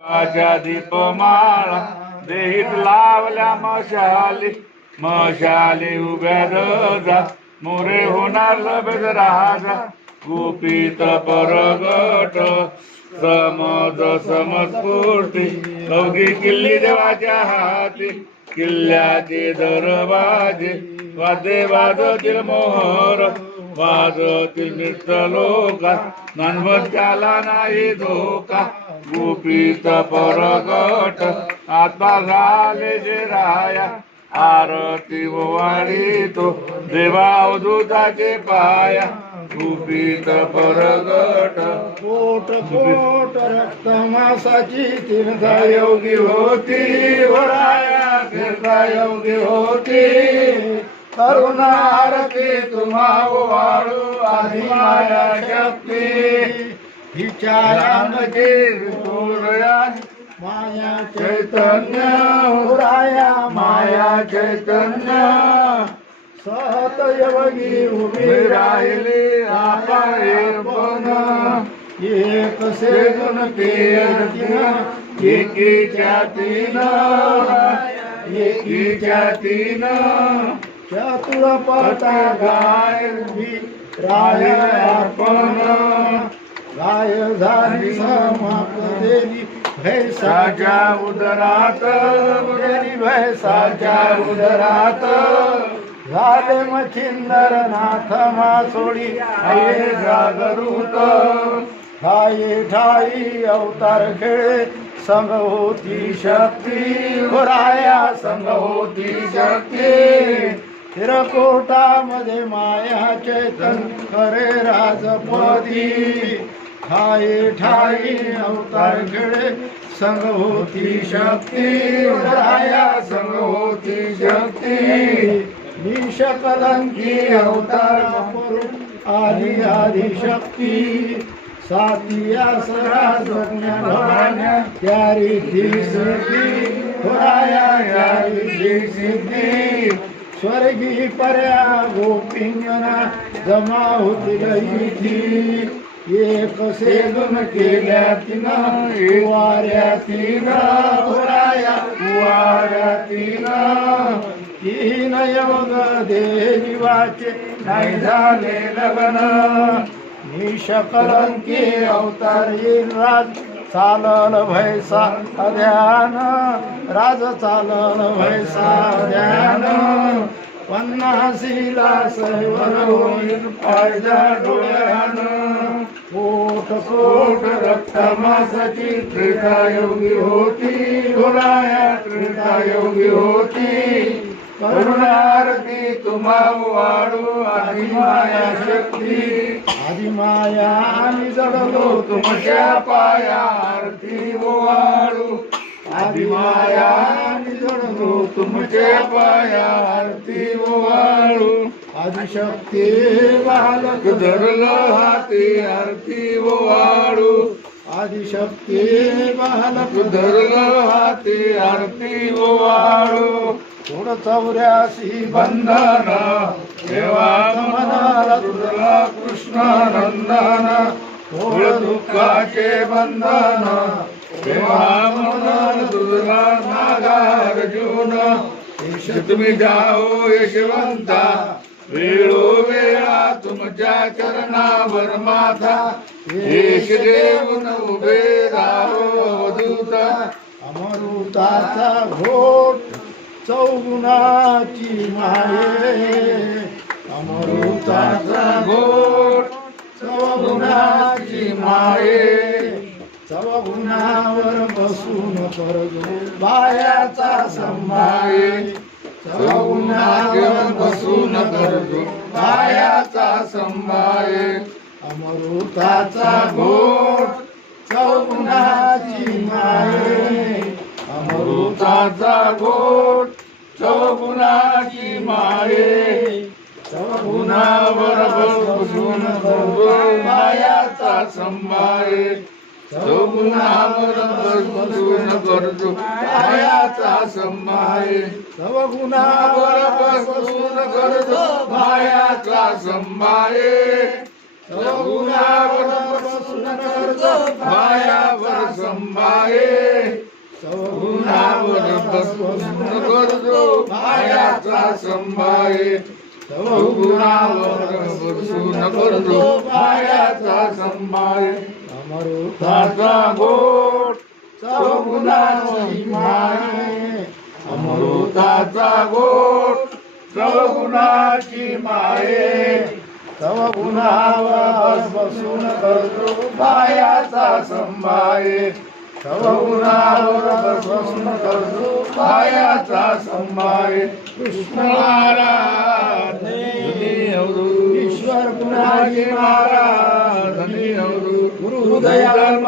माझ्या दीपमाळा देहीत लावल्या मशाली. मशाली उभ्या रजा मोरे होणार लभेद राजा. गोपीत परगट समज समस्फूर्ती. अवघी किल्ली देवाच्या हाती किल्ल्याचे दरवाजे. वादे वाजतील मोहर वाजतील मित्र लोका. नन्मत्याला नाही धोका. गोपीत परगट आता झाले जे राया आरती वाढी तो देवा अवधूताचे पाया. गोपीत परगट कोट कोट रक्त मासाची तीर्था योगी होती वराया फिरता योगी होती. करुणा आरती तुम्हा वाळू आधी माया शक्ती. हिच्या माया चैतन्य उराया माया चैतन्य. सहत योगी उभी उभी राहिली आपण पण एक सेजून तीन एकीच्या तीन. एकीच्या तीन. चतुर पता गाय उभी राय अर्पण. गाय झाली समापदेवी भैसाच्या उदरात देवी भैसाच्या उदरात. झाले मच्छिंदर नाथ मासोळी आये जागरूक. ठाई ठाई अवतार खेळे संग होती शक्ती. राया संग होती शक्ती. चिरकोटामध्ये माया चैतन करे राजपदी ठाई ठाई अवतार खेळे संग होती शक्ती राया संग होती शक्ती. निशकलंकी अवतार करून आधी आधी शक्ती. साथिया सरा जगण्या भवान्या त्या ती सिद्धी होराया यारी ती सिद्धी. स्वर्गी पर्या गोपिंगना जमा होती गई थी एक सेगन केल्या तिनं वाऱ्या तिना भराया वाऱ्या तिना तीन योग देवी वाचे नाही झाले लग्न. निशकलंकी अवतार येईल राज चालल भैसा ध्यान राज चालल भैसा ध्यान पन्नासीला सैवर होईल पायजा डोळ्यानं. कोट कोट रक्त मासाची योगी होती गुराया क्रीडा योगी होती. करुणारती तुम्हा वाढू आधी माया शक्ती. आधी माया आणि जडलो तुमच्या पाया आरती हो वाढू आधी माया आणि जडलो तुमच्या पाया आरती हो वाळू आदिशक्ती बालक धरलं हाती आरती वाळू आदिशक्ती बालक धरलं हाती आरती वाळू थोड चौऱ्याशी बंधन देवा मनाला तुझला कृष्ण नंदन थोड दुःखाचे बंधन देवा मनाला तुझला नागार्जुन. यश तुम्ही जाओ यशवंता. वेळो वेळा तुमच्या चरणावर माथा देश देऊन उभे राहो अवधूता अमृताचा घोट चौगुणाची माये. अमृताचा घोट चौगुणाची माये. चौगुणावर बसून करजो बायाचा संभाये. चौगुणावर न करतो मायाचा संभाय अमृताचा घोट चौगुणाची माये. अमृताचा घोट चौगुणाची माये. चौगुणावर बसून मायाचा पायाचा संभाये चौगुणावर बसून करतो पायाचा संभाये चौगुणावर बसून करतो पायाचा संभाये चौगुणावर बसून करतो मायावर संभाये गुणावर बसून करतो मायाचा संभाये गुणावर बसून करतो मायाचा संभाये. अमृताचा गोट चौगुणाची माये। अमृताचा गोट चौगुणाची माये। तव गुणावर बसून करतो मायाचा संभाये। तव गुणावर बसून करतो मायाचा संभाये। कृष्ण महाराज धनी अवधूत. ईश्वर गुणाजी महाराज। குரு தயாளன்